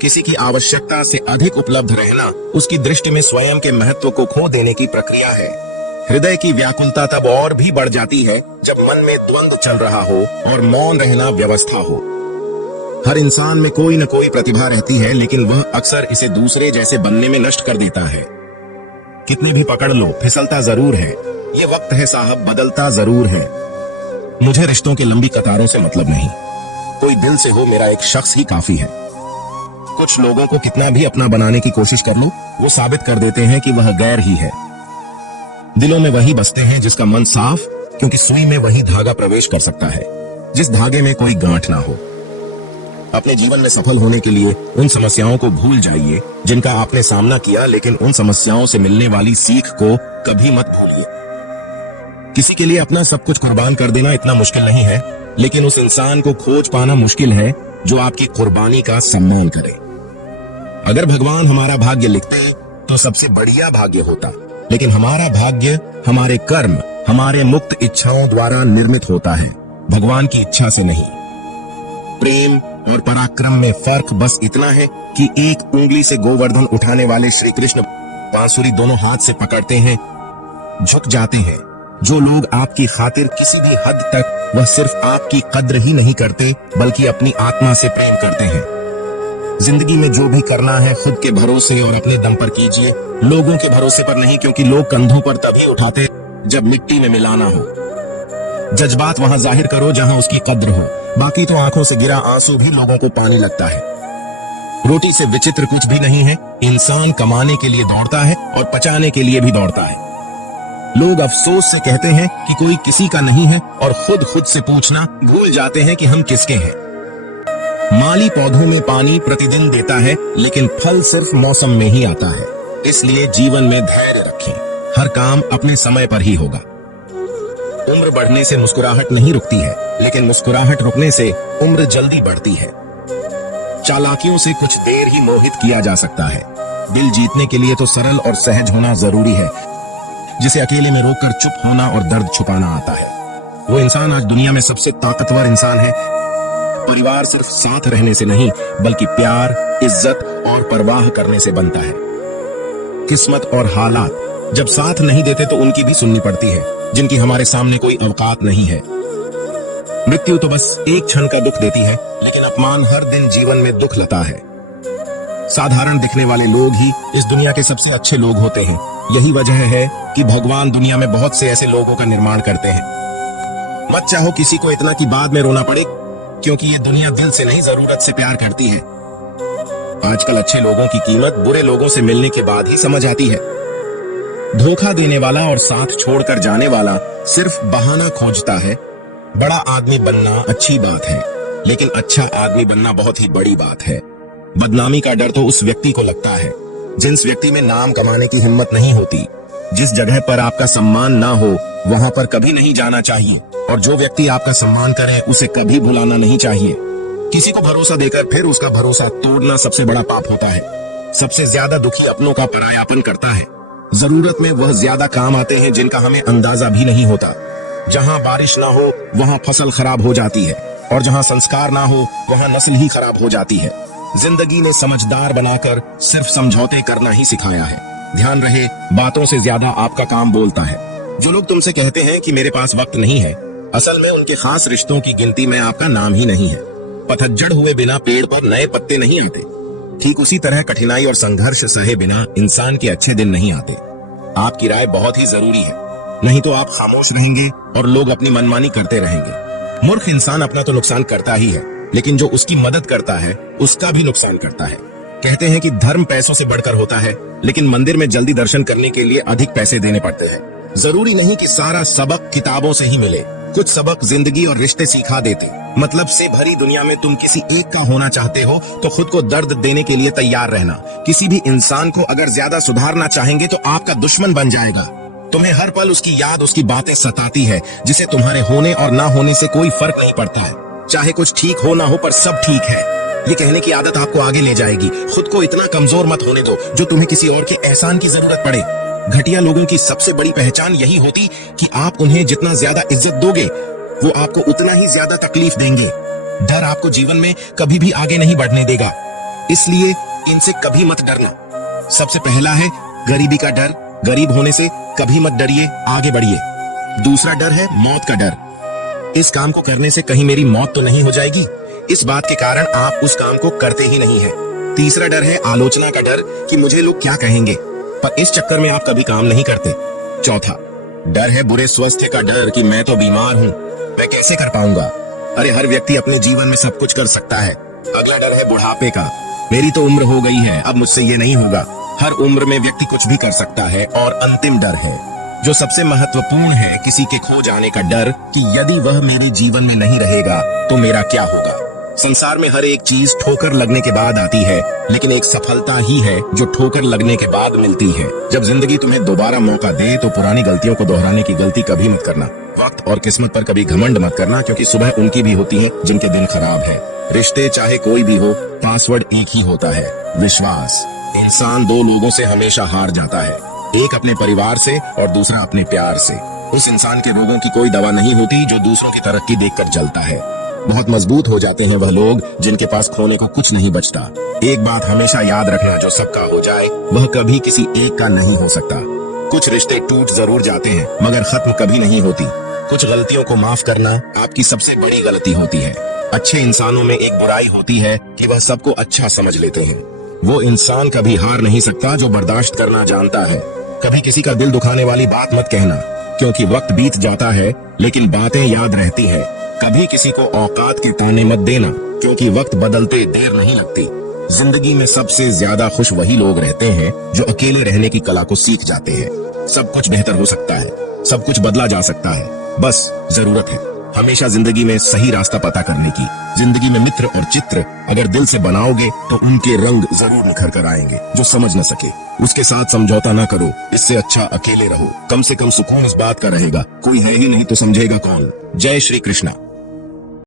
किसी की आवश्यकता से अधिक उपलब्ध रहना उसकी दृष्टि में स्वयं के महत्व को खो देने की प्रक्रिया है। हृदय की व्याकुलता तब और भी बढ़ जाती है जब मन में द्वंद्व चल रहा हो और मौन रहना व्यवस्था हो। हर इंसान में कोई न कोई प्रतिभा रहती है, लेकिन वह अक्सर इसे दूसरे जैसे बनने में नष्ट कर देता है। कितने भी पकड़ लो, फिसलता जरूर है। ये वक्त है साहब, बदलता जरूर है। मुझे रिश्तों की लंबी कतारों से मतलब नहीं, कोई दिल से हो मेरा एक शख्स ही काफी है। कुछ लोगों को कितना भी अपना बनाने की कोशिश कर लो, वो साबित कर देते हैं कि वह गैर ही है। दिलों में वही बसते हैं जिसका मन साफ, क्योंकि सुई में वही धागा प्रवेश कर सकता है जिस धागे में कोई गांठ ना हो। अपने जीवन में सफल होने के लिए उन समस्याओं को भूल जाइए जिनका आपने सामना किया, लेकिन उन समस्याओं से मिलने वाली सीख को कभी मत भूलिए। किसी के लिए अपना सब कुछ कुर्बान कर देना इतना मुश्किल नहीं है, लेकिन उस इंसान को खोज पाना मुश्किल है जो आपकी कुर्बानी का सम्मान करे। अगर भगवान हमारा भाग्य लिखते तो सबसे बढ़िया भाग्य होता, लेकिन हमारा भाग्य हमारे कर्म, हमारे मुक्त इच्छाओं द्वारा निर्मित होता है, भगवान की इच्छा से नहीं। प्रेम और पराक्रम में फर्क बस इतना है कि एक उंगली से गोवर्धन उठाने वाले श्री कृष्ण बांसुरी दोनों हाथ से पकड़ते हैं, झुक जाते हैं। जो लोग आपकी खातिर किसी भी हद तक वह सिर्फ आपकी कद्र ही नहीं करते बल्कि अपनी आत्मा से प्रेम करते हैं। जिंदगी में जो भी करना है खुद के भरोसे और अपने दम पर कीजिए, लोगों के भरोसे पर नहीं, क्योंकि लोग कंधों पर तभी उठाते जब मिट्टी में मिलाना हो। जज्बात वहां जाहिर करो जहां उसकी कद्र हो, बाकी तो आंखों से गिरा आंसू भी लोगों को पानी लगता है। रोटी से विचित्र कुछ भी नहीं है। इंसान कमाने के लिए दौड़ता है और पचाने के लिए भी दौड़ता है। लोग अफसोस से कहते हैं कि कोई किसी का नहीं है और खुद से पूछना भूल जाते हैं कि हम किसके हैं। माली पौधों में पानी प्रतिदिन देता है, लेकिन फल सिर्फ मौसम में ही आता है। इसलिए जीवन में धैर्य रखें, हर काम अपने समय पर ही होगा। उम्र बढ़ने से मुस्कुराहट नहीं रुकती है, लेकिन मुस्कुराहट रुकने से उम्र जल्दी बढ़ती है। चालाकियों से कुछ देर ही मोहित किया जा सकता है। दिल जीतने के लिए तो सरल और सहज होना जरूरी है, जिसे अकेले में रोककर चुप होना और दर्द छुपाना आता है। वो इंसान आज दुनिया में सबसे ताकतवर इंसान है। परिवार सिर्फ साथ रहने से नहीं, बल्कि प्यार, इज्जत और परवाह करने से बनता है। किस्मत और हालात जब साथ नहीं देते तो उनकी भी सुननी पड़ती है, जिनकी हमारे सामने कोई औकात नहीं है। मृत्यु तो बस एक क्षण का दुख देती है, लेकिन अपमान हर दिन जीवन में दुख लाता है। साधारण दिखने वाले लोग ही इस दुनिया के सबसे अच्छे लोग होते हैं। यही वजह है कि भगवान दुनिया में बहुत से ऐसे लोगों का निर्माण करते हैं। मत चाहो किसी को इतना कि बाद में रोना पड़े, क्योंकि ये दुनिया दिल से नहीं जरूरत से प्यार करती है। आजकल अच्छे लोगों की कीमत बुरे लोगों से मिलने के बाद ही समझ आती है। धोखा देने वाला और साथ छोड़कर जाने वाला सिर्फ बहाना खोजता है। बड़ा आदमी बनना अच्छी बात है, लेकिन अच्छा आदमी बनना बहुत ही बड़ी बात है। बदनामी का डर तो उस व्यक्ति को लगता है जिस व्यक्ति में नाम कमाने की हिम्मत नहीं होती। जिस जगह पर आपका सम्मान ना हो वहां पर कभी नहीं जाना चाहिए, और जो व्यक्ति आपका सम्मान करे उसे कभी भुलाना नहीं चाहिए। किसी को भरोसा देकर फिर उसका भरोसा तोड़ना सबसे बड़ा पाप होता है। सबसे ज्यादा दुखी अपनों का परायापन करता है। जरूरत में वह ज्यादा काम आते हैं जिनका हमें अंदाजा भी नहीं होता। जहां बारिश ना हो वहां फसल खराब हो जाती है, और जहां संस्कार ना हो वहां नस्ल ही खराब हो जाती है। जिंदगी ने समझदार बनाकर सिर्फ समझौते करना ही सिखाया है। ध्यान रहे, बातों से ज्यादा आपका काम बोलता है। जो लोग तुमसे कहते हैं कि मेरे पास वक्त नहीं है, असल में उनके खास रिश्तों की गिनती में आपका नाम ही नहीं है। पतझड़ हुए बिना पेड़ पर नए पत्ते नहीं आते। ठीक उसी तरह कठिनाई और संघर्ष सहे बिना इंसान के अच्छे दिन नहीं आते। आपकी राय बहुत ही जरूरी है, नहीं तो आप खामोश रहेंगे और लोग अपनी मनमानी करते रहेंगे। मूर्ख इंसान अपना तो नुकसान करता ही है, लेकिन जो उसकी मदद करता है उसका भी नुकसान करता है। कहते हैं कि धर्म पैसों से बढ़कर होता है, लेकिन मंदिर में जल्दी दर्शन करने के लिए अधिक पैसे देने पड़ते हैं। जरूरी नहीं कि सारा सबक किताबों से ही मिले। कुछ सबक जिंदगी और रिश्ते सिखा देते। मतलब से भरी दुनिया में तुम किसी एक का होना चाहते हो तो खुद को दर्द देने के लिए तैयार रहना। किसी भी इंसान को अगर ज्यादा सुधारना चाहेंगे तो आपका दुश्मन बन जाएगा। तुम्हें हर पल उसकी याद, उसकी बातें सताती है, जिसे तुम्हारे होने और ना होने से कोई फर्क नहीं पड़ता है। चाहे कुछ ठीक हो ना हो, पर सब ठीक है, ये कहने की आदत आपको आगे ले जाएगी। खुद को इतना कमजोर मत होने दो जो तुम्हें किसी और के एहसान की जरूरत पड़े। घटिया लोगों की सबसे बड़ी पहचान यही होती कि आप उन्हें जितना ज्यादा इज्जत दोगे वो आपको उतना ही ज्यादा तकलीफ देंगे। डर आपको जीवन में कभी भी आगे नहीं बढ़ने देगा। इसलिए इनसे कभी मत डरना। सबसे पहला है गरीबी का डर। गरीब होने से कभी मत डरिए, आगे बढ़िए। दूसरा डर है मौत का डर। इस काम को करने से कहीं मेरी मौत तो नहीं हो जाएगी, इस बात के कारण आप उस काम को करते ही नहीं हैं। तीसरा डर है आलोचना का डर कि मुझे लोग क्या कहेंगे, पर इस चक्कर में आप कभी काम नहीं करते। चौथा डर है बुरे स्वास्थ्य का डर कि मैं तो बीमार हूँ, मैं कैसे कर पाऊंगा। अरे हर व्यक्ति अपने जीवन में सब कुछ कर सकता है। अगला डर है बुढ़ापे का। मेरी तो उम्र हो गई है, अब मुझसे ये नहीं होगा। हर उम्र में व्यक्ति कुछ भी कर सकता है। और अंतिम डर है, जो सबसे महत्वपूर्ण है, किसी के खो जाने का डर कि यदि वह मेरे जीवन में नहीं रहेगा तो मेरा क्या होगा। संसार में हर एक चीज ठोकर लगने के बाद आती है, लेकिन एक सफलता ही है जो ठोकर लगने के बाद मिलती है। जब जिंदगी तुम्हें दोबारा मौका दे तो पुरानी गलतियों को दोहराने की गलती कभी मत करना। वक्त और किस्मत पर कभी घमंड मत करना, क्योंकि सुबह उनकी भी होती है जिनके दिन खराब है। रिश्ते चाहे कोई भी हो, पासवर्ड एक ही होता है, विश्वास। इंसान दो लोगों से हमेशा हार जाता है, एक अपने परिवार से और दूसरा अपने प्यार से। उस इंसान के रोगों की कोई दवा नहीं होती जो दूसरों की तरक्की देखकर जलता है। बहुत मजबूत हो जाते हैं वह लोग जिनके पास खोने को कुछ नहीं बचता। एक बात हमेशा याद रखना, जो सबका हो जाए वह कभी किसी एक का नहीं हो सकता। कुछ रिश्ते टूट जरूर जाते हैं, मगर खत्म कभी नहीं होती। कुछ गलतियों को माफ करना आपकी सबसे बड़ी गलती होती है। अच्छे इंसानों में एक बुराई होती है कि वह सबको अच्छा समझ लेते हैं। वो इंसान कभी हार नहीं सकता जो बर्दाश्त करना जानता है। कभी किसी का दिल दुखाने वाली बात मत कहना, क्योंकि वक्त बीत जाता है लेकिन बातें याद रहती है। कभी किसी को औकात के ताने मत देना, क्योंकि वक्त बदलते देर नहीं लगती। जिंदगी में सबसे ज्यादा खुश वही लोग रहते हैं जो अकेले रहने की कला को सीख जाते हैं। सब कुछ बेहतर हो सकता है, सब कुछ बदला जा सकता है, बस जरूरत है हमेशा जिंदगी में सही रास्ता पता करने की। जिंदगी में मित्र और चित्र अगर दिल से बनाओगे तो उनके रंग जरूर निखर कर आएंगे। जो समझ न सके उसके साथ समझौता ना करो, इससे अच्छा अकेले रहो। कम से कम सुकून इस बात का रहेगा, कोई है ही नहीं तो समझेगा कौन। जय श्री कृष्णा।